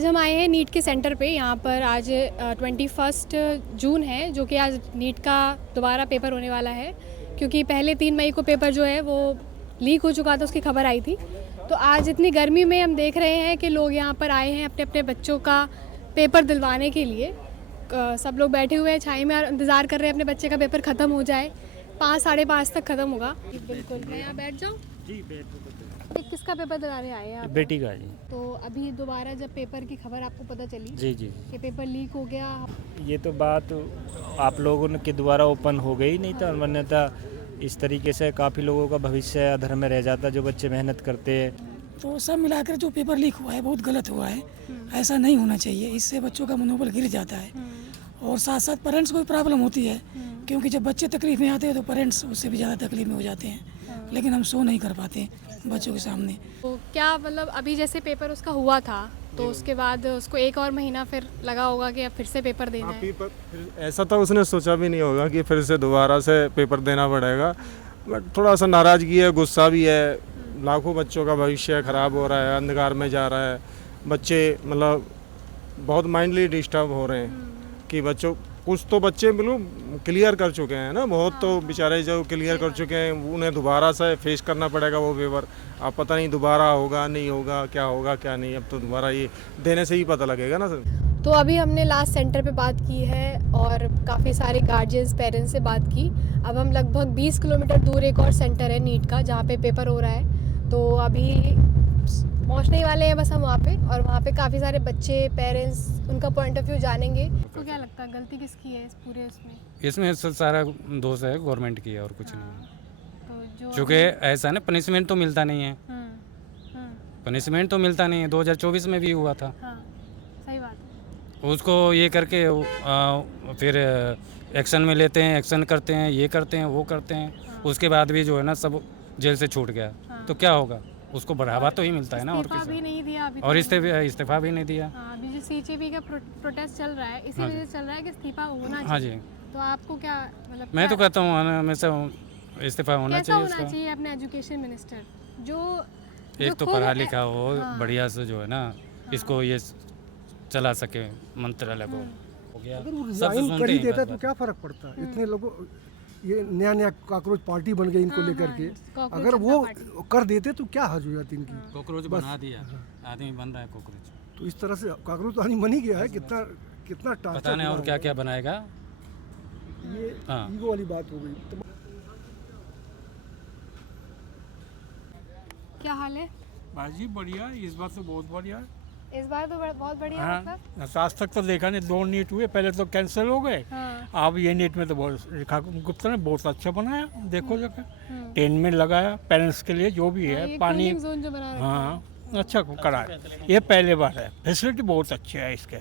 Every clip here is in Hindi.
आज हम आए हैं नीट के सेंटर पे। यहाँ पर आज 21 जून है, जो कि आज नीट का दोबारा पेपर होने वाला है, क्योंकि पहले 3 मई को पेपर जो है वो लीक हो चुका था, उसकी खबर आई थी। तो आज इतनी गर्मी में हम देख रहे हैं कि लोग यहाँ पर आए हैं अपने अपने बच्चों का पेपर दिलवाने के लिए। सब लोग बैठे हुए हैं छाई में और इंतज़ार कर रहे हैं अपने बच्चे का पेपर ख़त्म हो जाए। 5 साढ़े 5 तक ख़त्म होगा। बिल्कुल, मैं यहाँ बैठ जाऊँ जी। किसका पेपर दिलाने आए हैं आप? बेटी का जी। तो अभी दोबारा जब पेपर की खबर आपको पता चली जी जी कि पेपर लीक हो गया, ये तो बात आप लोगों के द्वारा ओपन हो गई, नहीं तो अन्यथा इस तरीके से काफ़ी लोगों का भविष्य अधर में रह जाता, जो बच्चे मेहनत करते हैं। तो सब मिलाकर जो पेपर लीक हुआ है बहुत गलत हुआ है। ऐसा नहीं होना चाहिए, इससे बच्चों का मनोबल गिर जाता है और साथ साथ पेरेंट्स को भी प्रॉब्लम होती है, क्योंकि जब बच्चे तकलीफ में आते हैं तो पेरेंट्स उससे भी ज़्यादा तकलीफ में हो जाते हैं। लेकिन हम शो नहीं कर पाते बच्चों के सामने। तो क्या मतलब अभी जैसे पेपर उसका हुआ था तो उसके बाद उसको 1 और महीना फिर लगा होगा कि अब फिर से पेपर देना है। ऐसा तो उसने सोचा भी नहीं होगा कि फिर से दोबारा से पेपर देना पड़ेगा। बट थोड़ा सा नाराज़गी है, गुस्सा भी है। लाखों बच्चों का भविष्य ख़राब हो रहा है, अंधकार में जा रहा है। बच्चे मतलब बहुत माइंडली डिस्टर्ब हो रहे हैं कि बच्चों कुछ तो बच्चे बिल्कुल क्लियर कर चुके हैं ना, बहुत तो बेचारे जो क्लियर कर चुके हैं उन्हें दोबारा से फेस करना पड़ेगा वो पेपर। अब पता नहीं दोबारा होगा नहीं होगा, क्या नहीं। अब तो दोबारा ये देने से ही पता लगेगा ना सर। तो अभी हमने लास्ट सेंटर पे बात की है और काफ़ी सारे गार्जियंस पेरेंट्स से बात की। अब हम लगभग 20 किलोमीटर दूर एक और सेंटर है नीट का, जहाँ पे पेपर हो रहा है। तो अभी पहुँचने ही वाले हैं बस हम वहाँ पे, और वहाँ पे काफ़ी सारे बच्चे पेरेंट्स उनका पॉइंट ऑफ व्यू जानेंगे। तो क्या लगता है गलती किसकी है इस पूरे इसमें सारा दोष है गवर्नमेंट की और कुछ नहीं। तो चूँकि ऐसा ना पनिशमेंट तो मिलता नहीं है, पनिशमेंट तो मिलता नहीं है। 2024 में भी हुआ था। हाँ, सही बात। उसको ये करके फिर एक्शन में लेते हैं, एक्शन करते हैं, ये करते हैं वो करते हैं। उसके बाद भी जो है ना सब जेल से छूट गया। तो क्या होगा, उसको बढ़ावा तो ही मिलता है ना। और इस्तीफा भी नहीं दिया अभी, और इस्तीफा भी नहीं दिया। अभी जो सीजेपी का प्रोटेस्ट चल रहा है, इसी वजह से चल रहा है कि इस्तीफा होना चाहिए। हाँ जी, तो आपको क्या मतलब, मैं तो कहता हूँ हमेशा इस्तीफा होना चाहिए। होना चाहिए अपने एजुकेशन मिनिस्टर जो एक तो पढ़ा लिखा हो बढ़िया से, जो है ना इसको ये चला सके मंत्रालय को। हो गया अगर वो रिजाइन कर ही देता तो क्या फ़र्क पड़ता। इतने लोगों ये नया कॉकरोच पार्टी बन गई इनको लेकर के। अगर वो कर देते तो क्या हर्ज हो जाती इनकी। कॉकरोच बना दिया, आदमी बन रहा है कॉकरोच। तो इस तरह से कॉकरोच तो आदमी बन ही गया है। कितना टार्चर, पता नहीं और क्या क्या बनाएगा। ये ईगो वाली बात हो गई। तो क्या हाल है? बस जी बढ़िया, इस बार तो बहुत बढ़िया। इस बार तो बहुत बढ़िया। हाँ, आज तक तो देखा नहीं, 2 नीट हुए, पहले तो कैंसिल हो गए। हाँ। अब ये नीट में तो बहुत रेखा गुप्ता ने बहुत अच्छा बनाया। देखो जाकर 10 में लगाया पेरेंट्स के लिए, जो भी है पानी जोन जो बना रखा है। हाँ अच्छा करा है। ये पहले बार है, फैसिलिटी बहुत अच्छी है इसके।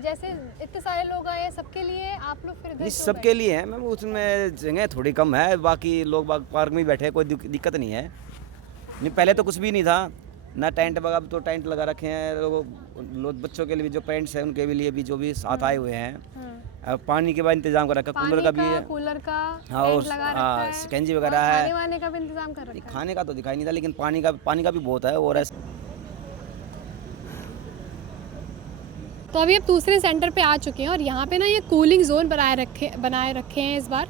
जैसे इतने सारे लोग आए सबके लिए, आप लोग फिर नहीं सबके लिए है मैम, उसमें जगह थोड़ी कम है। बाकी लोग पार्क में बैठे, कोई दिक्कत नहीं है। नहीं पहले तो कुछ भी नहीं था ना, टेंट वगैरह। तो टेंट लगा रखे हैं लोग बच्चों के लिए भी, जो पेरेंट्स हैं उनके लिए भी, जो भी साथ आए हुए हैं। पानी के बाद इंतजाम कर रखा, कूलर का भी है। कूलर का हाँ, और सिकंजी वगैरह है। खाने वाने का भी इंतजाम कर रखा है। खाने का तो दिखाई नहीं था, लेकिन पानी का भी बहुत है। और तो अभी अब दूसरे सेंटर पे आ चुके हैं और यहाँ पे ना ये कूलिंग जोन बनाए रखे हैं इस बार।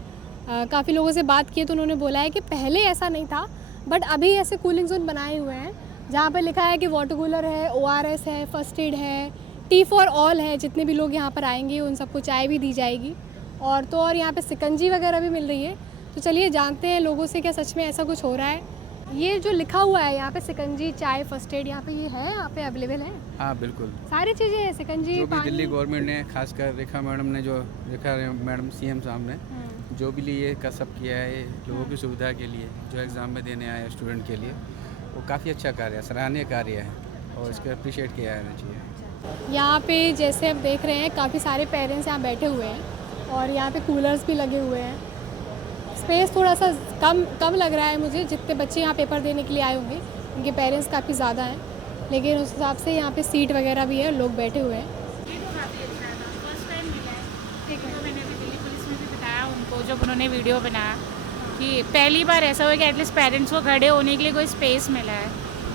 काफ़ी लोगों से बात की है तो उन्होंने बोला है कि पहले ऐसा नहीं था, बट अभी ऐसे कूलिंग जोन बनाए हुए हैं जहाँ पे लिखा है कि वाटर कूलर है, ORS है, फर्स्ट एड है, टी फॉर ऑल है। जितने भी लोग यहाँ पर आएंगे उन सबको चाय भी दी जाएगी, और तो और यहाँ पे सिकंजी वगैरह भी मिल रही है। तो चलिए जानते हैं लोगों से क्या सच में ऐसा कुछ हो रहा है। ये जो लिखा हुआ है यहाँ पे सिकंजी, चाय, फर्स्ट एड, यहाँ पे ये है, यहाँ पे अवेलेबल है। हाँ बिल्कुल, सारी चीज़ें हैं। सिकंजी जो भी दिल्ली गवर्नमेंट ने, खासकर रेखा मैडम ने, जो रेखा मैडम CM साहब ने जो भी लिए का सब किया है लोगों की सुविधा के लिए, जो एग्ज़ाम में देने आए स्टूडेंट के लिए, वो काफ़ी अच्छा कार्य है, सराहनीय कार्य है और इसको अप्रिशिएट किया जाना चाहिए। यहाँ पे जैसे आप देख रहे हैं काफ़ी सारे पेरेंट्स यहाँ बैठे हुए हैं और यहाँ पे कूलर्स भी लगे हुए हैं। स्पेस थोड़ा सा कम लग रहा है मुझे। जितने बच्चे यहाँ पेपर देने के लिए आए होंगे उनके पेरेंट्स काफ़ी ज़्यादा हैं, लेकिन उस हिसाब से यहाँ पे सीट वगैरह भी है, लोग बैठे हुए हैं। मैंने भी दिल्ली पुलिस में भी बताया उनको, जब उन्होंने वीडियो बनाया कि पहली बार ऐसा हुआ कि एटलीस्ट पेरेंट्स को खड़े होने के लिए कोई स्पेस मिला है।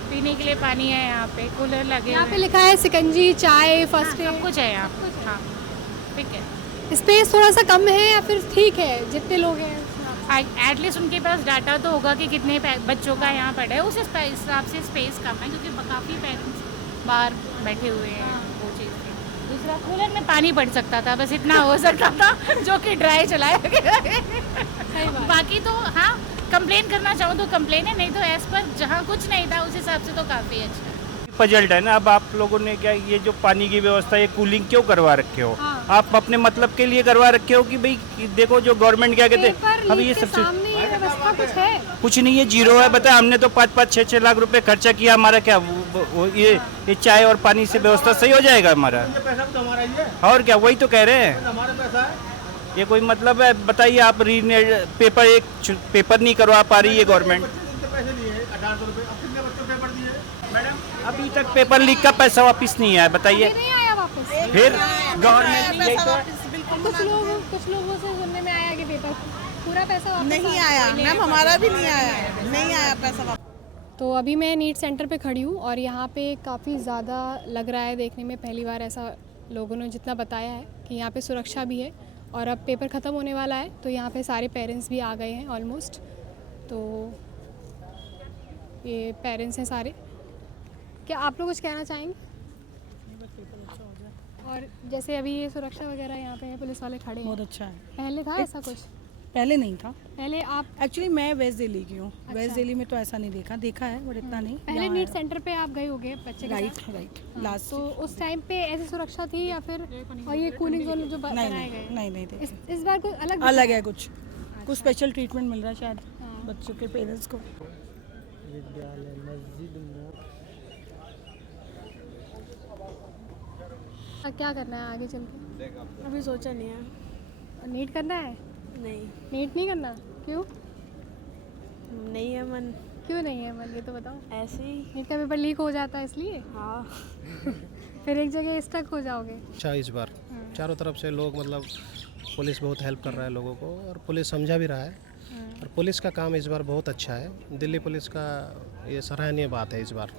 पीने के लिए पानी है यहाँ पे, कूलर लगे यहाँ पे हुए हैं। लिखा है सिकंजी, चाय, फर्स्ट सब एड। कुछ है यहाँ पे। हाँ ठीक है। स्पेस थोड़ा सा कम है या फिर ठीक है जितने लोग हैं? एटलीस्ट उनके पास डाटा तो होगा कि कितने बच्चों का यहाँ पढ़ा है, उस हिसाब से स्पेस कम है क्योंकि काफ़ी पेरेंट्स बाहर बैठे हुए हैं वो चीज़ से। दूसरा कूलर में पानी पड़ सकता था, बस इतना हो सकता था जो कि ड्राई चलाया गया। बाकी तो हाँ कंप्लेन करना चाहूँ तो कंप्लेन है, नहीं तो एज पर जहाँ कुछ नहीं था उस हिसाब से तो काफ़ी अच्छा है। पजल्ड है ना। अब आप लोगों ने क्या ये जो पानी की व्यवस्था, ये कूलिंग क्यों करवा रखे हो? आप अपने मतलब के लिए करवा रखे हो कि भाई देखो जो गवर्नमेंट क्या कहते हैं, अब ये सबसे सामने ये व्यवस्था कुछ है? कुछ नहीं है, जीरो है। बता, हमने तो 5-5, 6-6 लाख रुपए खर्चा किया, हमारा क्या ये चाय और पानी से व्यवस्था सही हो जाएगा हमारा? और क्या, वही तो कह रहे हैं। ये कोई मतलब है? बताइए आप, पेपर नहीं करवा पा रही है गवर्नमेंट। अभी तक पेपर लीक का पैसा वापस नहीं आया, बताइए। नहीं आया वापस? फिर गवर्नमेंट यही तो है। कुछ लोगों से सुनने में आया कि पेपर पूरा पैसा वापस नहीं आया मैम, हमारा भी नहीं आया पैसा वापस। तो अभी मैं नीट सेंटर पे खड़ी हूँ और यहाँ पे काफ़ी ज़्यादा लग रहा है देखने में, पहली बार ऐसा लोगों ने जितना बताया है कि यहाँ पे सुरक्षा भी है और अब पेपर ख़त्म होने वाला है तो यहाँ पे सारे पेरेंट्स भी आ गए हैं ऑलमोस्ट। तो ये पेरेंट्स हैं सारे। क्या आप लोग कुछ कहना चाहेंगे? और जैसे अभी ये सुरक्षा वगैरह यहाँ पे है, पुलिस वाले खड़े हैं, बहुत अच्छा है। पहले था ऐसा कुछ? पहले नहीं था। पहले आप एक्चुअली मैं वेस्ट दिल्ली की हूँ। वेस्ट दिल्ली में तो ऐसा नहीं देखा है बट इतना नहीं। पहले नीट सेंटर पे आप गए होगे बच्चे के साथ? Right last. तो उस टाइम पे ऐसी सुरक्षा थी या फिर और ये कूलिंग जोन जो बनाए गए नहीं देखे। इस बार कुछ अलग है, कुछ स्पेशल ट्रीटमेंट मिल रहा है शायद बच्चों के पेरेंट्स को। क्या करना है आगे चल के? अभी सोचा नहीं है। नीट करना है? नहीं, नीट नहीं करना? क्यों नहीं है मन। क्यों नहीं है मन, ये तो बताओ। ऐसे ही। नीट का पेपर लीक हो जाता है इसलिए? हाँ। फिर एक जगह स्टक हो जाओगे। अच्छा, इस बार चारों तरफ से लोग मतलब पुलिस बहुत हेल्प कर रहा है लोगों को और पुलिस समझा भी रहा है और पुलिस का काम इस बार बहुत अच्छा है। दिल्ली पुलिस का ये सराहनीय बात है इस बार।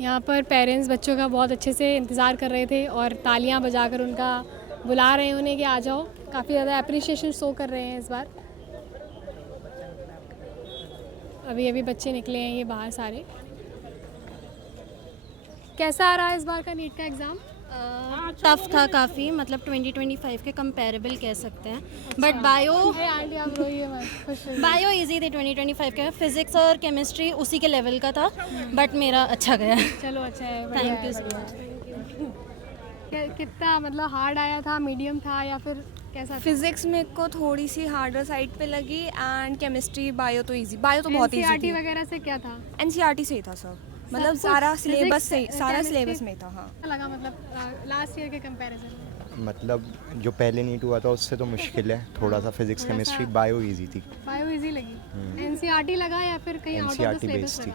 यहाँ पर पेरेंट्स बच्चों का बहुत अच्छे से इंतज़ार कर रहे थे और तालियां बजाकर उनका बुला रहे हैं उन्हें कि आ जाओ। काफ़ी ज़्यादा अप्रिशिएशन शो कर रहे हैं इस बार। अभी बच्चे निकले हैं ये बाहर सारे। कैसा आ रहा है इस बार का नीट का एग्ज़ाम? टफ था काफ़ी, मतलब 2025 के कंपैरेबल कह सकते हैं। बट बायो इजी थे 2025 के। फिजिक्स और केमिस्ट्री उसी के लेवल का था बट मेरा अच्छा गया। चलो अच्छा है, थैंक यू सो मच। कितना मतलब हार्ड आया था, मीडियम था या फिर कैसा? फिजिक्स में को थोड़ी सी हार्डर साइड पे लगी एंड केमिस्ट्री बायो तो इजी, बायो तो बहुत इजी एनसीईआरटी वगैरह से क्या था? एनसीईआरटी से ही था सब, मतलब सारा सिलेबस से, सारा सिलेबस में था। हाँ लगा मतलब लास्ट ईयर के कंपैरिजन में? मतलब जो पहले नीट हुआ था उससे तो मुश्किल है थोड़ा सा। फिजिक्स केमिस्ट्री बायो इजी थी। बायो इजी लगी? एनसीईआरटी लगा या फिर कहीं आउट ऑफ द सिलेबस लगा?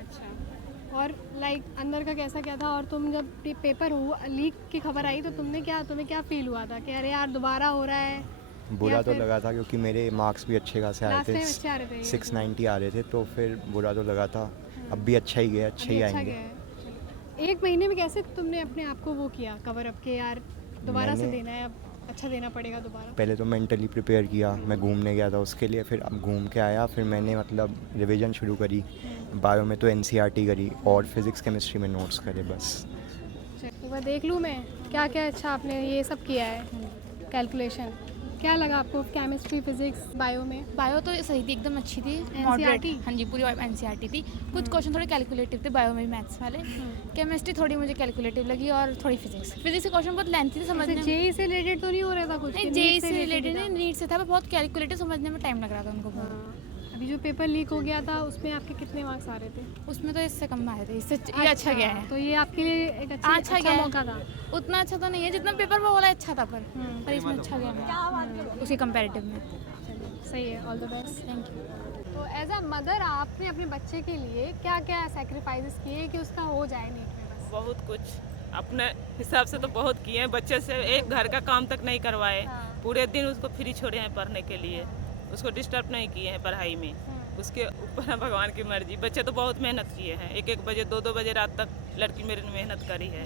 अच्छा। और लाइक अंदर का कैसा क्या था? और तुम जब पेपर हुआ लीक की खबर आई तो तुम्हें क्या फील हुआ था कि अरे यार दोबारा हो रहा है? बुरा तो लगा था क्योंकि मेरे मार्क्स भी अच्छे खासे आए थे, 690 आ रहे थे, तो फिर बुरा तो लगा था। अब भी अच्छा ही गया, अच्छे ही आएंगे। एक महीने में कैसे तुमने अपने आप को वो किया कवर अप के यार दोबारा से देना है, अब अच्छा देना पड़ेगा दोबारा? पहले तो मेंटली प्रिपेयर किया, मैं घूमने गया था उसके लिए, फिर अब घूम के आया, फिर मैंने मतलब रिवीजन शुरू करी। बायो में तो एनसीईआरटी करी और फिज़िक्स केमिस्ट्री में नोट्स करे बस। एक बार देख लूँ मैं क्या क्या अच्छा आपने ये सब किया है कैलकुलेशन। क्या लगा आपको केमिस्ट्री, फिजिक्स, बायो में? बायो तो सही थी, एकदम अच्छी थी। एनसीईआरटी? हाँ जी, पूरी एनसीईआरटी थी। कुछ क्वेश्चन थोड़े कैलकुलेटिव थे बायो में, मैथ्स वाले। केमिस्ट्री थोड़ी मुझे कैलकुलेटिव लगी और थोड़ी फिजिक्स के क्वेश्चन बहुत लेंथी थे समझने में। जेईई से रिलेटेड तो नहीं हो रहा था कुछ? नहीं, जेईई से रिलेटेड नहीं, नीट से था, बहुत कैलकुलेटिव समझने में टाइम लग रहा था उनको बहुत। अभी जो पेपर लीक हो गया था उसमें आपके कितने मार्क्स आ रहे थे? उसमें तो इससे कम आए थे, इससे ये अच्छा गया है। तो ये आपके लिए एक अच्छा गया मौका था? उतना अच्छा तो नहीं है जितना पेपर में बोला अच्छा था, पर इसमें अच्छा गया उसी कंपैरेटिव में। सही है, all the best. Thank you. तो एज अ मदर आपने अपने बच्चे के लिए क्या क्या सेक्रीफाइसेस किए कि उसका हो जाए नीट में? बस बहुत कुछ अपने हिसाब से तो बहुत किए हैं। बच्चे से एक घर का काम तक नहीं करवाए, पूरे दिन उसको फ्री छोड़े हैं पढ़ने के लिए, उसको डिस्टर्ब नहीं किए हैं पढ़ाई में। उसके ऊपर है भगवान की मर्जी। बच्चे तो बहुत मेहनत किए हैं, 1-1 बजे 2-2 बजे रात तक लड़की मेरे ने मेहनत करी है।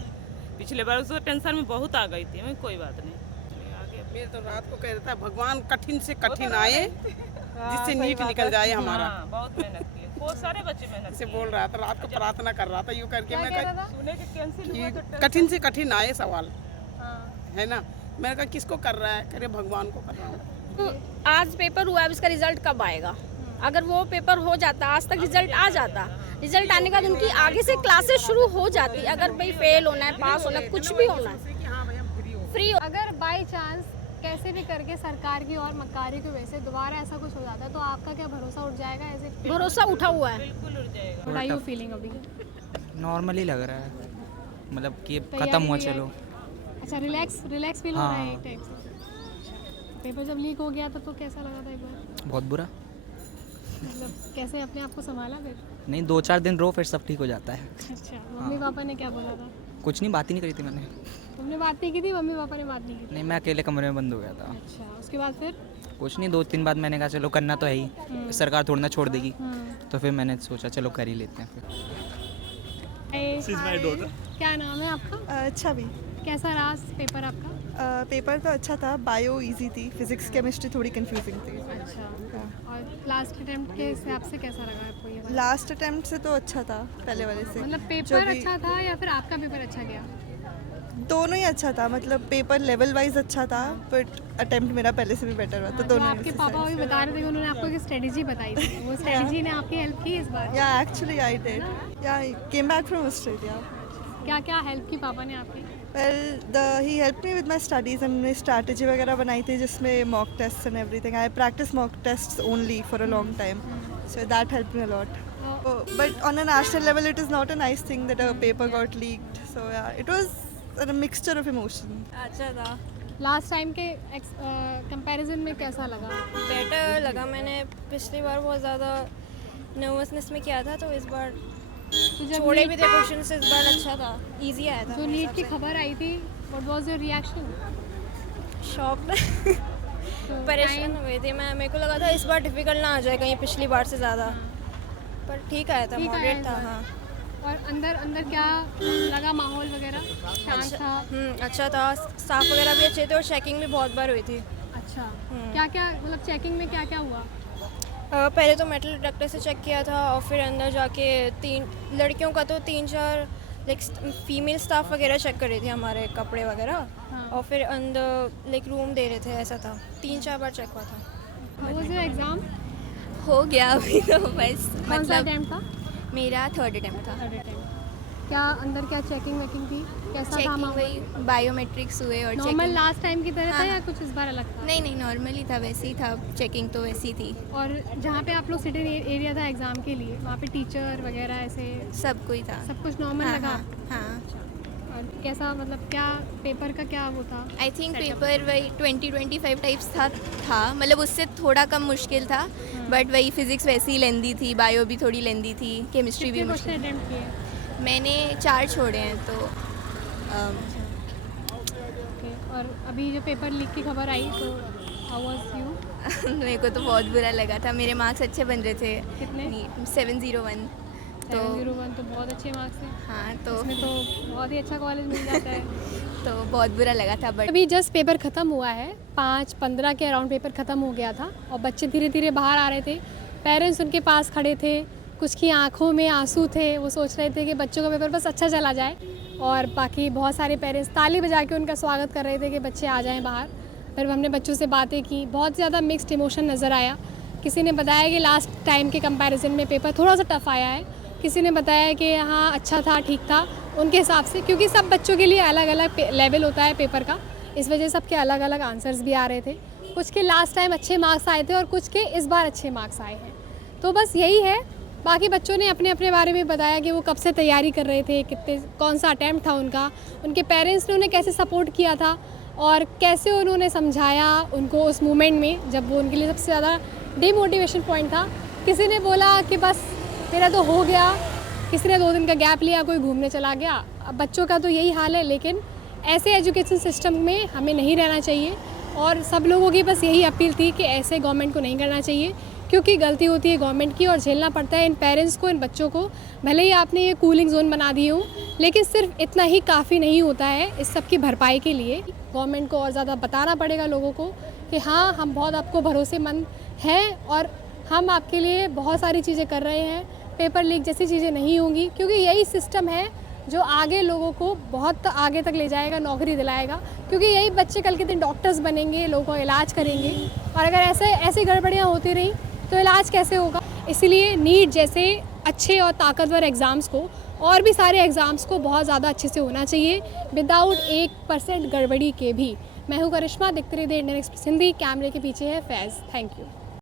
पिछले बार उसको टेंशन में बहुत आ गई थी, मैं कोई बात नहीं आगे। मेरे तो रात को कह रहा था भगवान कठिन से कठिन आए जिससे नीट निकल जाए हमारा। बहुत मेहनत की है, बहुत सारे बच्चे मेहनत से बोल रहा था, रात को प्रार्थना कर रहा था यूँ करके। मैं सुने कि कैंसिल हुआ तो कठिन से कठिन आए सवाल, है ना। मैंने कहा किसको कर रहा है, करे भगवान को कर रहा हूँ। आज पेपर हुआ है, इसका रिजल्ट कब आएगा? अगर वो पेपर हो जाता, आज तक रिजल्ट आ जाता, रिजल्ट आने के बाद उनकी आगे से क्लासेस शुरू हो जाती। अगर भाई फेल होना है, पास होना है, कुछ भी होना है, फ्री। अगर बाई चांस कैसे भी करके सरकार की और मक्कारी की वजह से दोबारा ऐसा कुछ हो जाता है तो आपका क्या भरोसा उठ जाएगा? ऐसे भरोसा उठा हुआ है। बिल्कुल उड़ जाएगा। व्हाट आर यू फीलिंग अभी? नॉर्मली लग रहा है, मतलब कि खत्म हुआ चलो। अच्छा, रिलैक्स फील हो रहा है एक टाइप से। पेपर जब लीक हो गया था तो कैसा लगा था एक बार? बहुत बुरा। मतलब कैसे अपने आप को संभाला फिर? नहीं, 2-4 दिन रो, फिर सब ठीक हो जाता है। अच्छा, मम्मी पापा ने क्या बोला था? कुछ नहीं, बात ही नहीं करी थी मैंने। तुमने बात नहीं की थी, मम्मी पापा ने बात नहीं की थी? नहीं, मैं अकेले कमरे में बंद हो गया था। अच्छा, उसके बाद फिर? कुछ नहीं, 2-3 बाद मैंने कहा चलो करना तो है ही, सरकार थोड़ी ना छोड़ देगी, तो फिर मैंने सोचा चलो कर ही लेते हैं फिर। क्या नाम है आपका? छवि। कैसा रहा पेपर आपका? पेपर तो अच्छा था, बायो इजी थी, फिजिक्स केमिस्ट्री थोड़ी कंफ्यूजिंग थी। अच्छा, और लास्ट अटेम्प्ट के हिसाब से कैसा लगा आपको ये? लास्ट अटेम्प्ट से तो अच्छा था पहले वाले से। मतलब पेपर अच्छा था या फिर आपका पेपर अच्छा गया? दोनों ही अच्छा था, मतलब पेपर लेवल वाइज अच्छा था, बट अटेम्प्ट मेरा पहले से भी बेटर हुआ। तो दोनों आपके पापा भी बता रहे थे कि उन्होंने आपको एक स्ट्रेटजी बताई थी, वो स्ट्रेटजी ने आपकी हेल्प की इस बार? या एक्चुअली आई डिड, या केम बैक फ्रॉम ऑस्ट्रेलिया। क्या क्या हेल्प की पापा ने आपकी? Well he help me with my studies, हमने स्ट्रैटेजी वगैरह बनाई थी जिसमें mock test and everything. I practice mock test only for a long time, so that help me a lot. But on a national level it is not a nice thing that a paper got leaked, so yeah it was a mixture of emotion. अच्छा था। लास्ट टाइम के कंपैरिजन में कैसा लगा? बेटर लगा। मैंने पिछली बार बहुत ज़्यादा नर्वसनेस में किया था, तो इस बार छोड़े भी थे क्वेश्चन, इस बार अच्छा था, इजी आया था। जो नीट की खबर आई थी, what was your reaction? Shock. परेशान हुए थे मैं, मेरे को लगा था इस बार डिफिकल्ट ना आ जाए कहीं पिछली बार से ज़्यादा, पर ठीक आया था, मॉडरेट था। हाँ। और अंदर क्या लगा माहौल वगैरह? शांत था? अच्छा था, स्टाफ वगैरह भी अच्छे थे और चेकिंग भी बहुत बार हुई थी। अच्छा, क्या क्या मतलब चेकिंग में क्या क्या हुआ? पहले तो मेटल डिटेक्टर से चेक किया था, और फिर अंदर जाके 3 लड़कियों का तो 3-4 लाइक फीमेल स्टाफ वगैरह चेक कर रहे थे हमारे कपड़े वगैरह। और फिर अंदर लाइक रूम दे रहे थे, ऐसा था। 3-4 बार चेक हुआ था। How was your exam? हो गया अभी तो बस। कौन सा अटेम्प्ट था? मेरा 3rd अटेम्प्ट था। क्या अंदर क्या चेकिंग वेकिंग थी? कैसा था माहौल? वही बायोमेट्रिक्स हुए और नॉर्मल लास्ट टाइम की तरह था या कुछ इस बार अलग था? नहीं, नॉर्मली था, वैसे ही था, चेकिंग तो वैसी थी। और जहाँ पे आप लोग सिटिंग एरिया था एग्जाम के लिए, वहाँ पे टीचर वगैरह ऐसे सब कोई था? सब कुछ नॉर्मल लगा? हाँ। और कैसा मतलब क्या पेपर का क्या वो था? आई थिंक पेपर वही 20-25 टाइप्स था, मतलब उससे थोड़ा कम मुश्किल था, बट वही फिजिक्स वैसी ही लेंदी थी, बायो भी थोड़ी लेंदी थी, केमिस्ट्री भी मुश्किल। कितने क्वेश्चन अटेम्प्ट किए? मैंने 4 छोड़े हैं तो। और अभी जो पेपर लीक की खबर आई तो हाउ वाज यू? मेरे को तो बहुत बुरा लगा था, मेरे मार्क्स अच्छे बन रहे थे। कितने? 701। 701 तो बहुत अच्छे मार्क्स हैं। हाँ, तो इसमें तो बहुत ही अच्छा कॉलेज मिल जाता है। तो बहुत बुरा लगा था। बट अभी जस्ट पेपर ख़त्म हुआ है, 5-15 के अराउंड पेपर ख़त्म हो गया था और बच्चे धीरे धीरे बाहर आ रहे थे। पेरेंट्स उनके पास खड़े थे, कुछ की आंखों में आंसू थे, वो सोच रहे थे कि बच्चों का पेपर बस अच्छा चला जाए। और बाकी बहुत सारे पेरेंट्स ताली बजा के उनका स्वागत कर रहे थे कि बच्चे आ जाएं बाहर। फिर हमने बच्चों से बातें की, बहुत ज़्यादा मिक्स्ड इमोशन नज़र आया। किसी ने बताया कि लास्ट टाइम के कंपैरिजन में पेपर थोड़ा सा टफ आया है, किसी ने बताया कि हाँ अच्छा था, ठीक था उनके हिसाब से, क्योंकि सब बच्चों के लिए अलग अलग लेवल होता है पेपर का, इस वजह से सबके अलग अलग आंसर्स भी आ रहे थे। कुछ के लास्ट टाइम अच्छे मार्क्स आए थे और कुछ के इस बार अच्छे मार्क्स आए हैं। तो बस यही है। बाकी बच्चों ने अपने अपने बारे में बताया कि वो कब से तैयारी कर रहे थे, कौन सा अटैम्प्ट था उनका, उनके पेरेंट्स ने उन्हें कैसे सपोर्ट किया था और कैसे उन्होंने समझाया उनको उस मोमेंट में जब वो उनके लिए सबसे ज़्यादा डिमोटिवेशन पॉइंट था। किसी ने बोला कि बस मेरा तो हो गया, किसी ने 2 दिन का गैप लिया, कोई घूमने चला गया। अब बच्चों का तो यही हाल है, लेकिन ऐसे एजुकेशन सिस्टम में हमें नहीं रहना चाहिए और सब लोगों की बस यही अपील थी कि ऐसे गवर्नमेंट को नहीं करना चाहिए, क्योंकि गलती होती है गवर्नमेंट की और झेलना पड़ता है इन पेरेंट्स को, इन बच्चों को। भले ही आपने ये कूलिंग जोन बना दिए हो, लेकिन सिर्फ इतना ही काफ़ी नहीं होता है इस सब की भरपाई के लिए। गवर्नमेंट को और ज़्यादा बताना पड़ेगा लोगों को कि हाँ, हम बहुत आपको भरोसेमंद हैं और हम आपके लिए बहुत सारी चीज़ें कर रहे हैं। पेपर लीक जैसी चीज़ें नहीं होंगी, क्योंकि यही सिस्टम है जो आगे लोगों को बहुत आगे तक ले जाएगा, नौकरी दिलाएगा, क्योंकि यही बच्चे कल के दिन डॉक्टर्स बनेंगे, लोगों का इलाज करेंगे। और अगर ऐसी गड़बड़ियाँ होती रहीं तो इलाज कैसे होगा? इसीलिए नीट जैसे अच्छे और ताकतवर एग्ज़ाम्स को और भी सारे एग्ज़ाम्स को बहुत ज़्यादा अच्छे से होना चाहिए, विदाउट 1% गड़बड़ी के भी। मैं हूँ करिश्मा, देखते रहिए इंडियन एक्सप्रेस हिंदी। कैमरे के पीछे है फैज़। Thank you.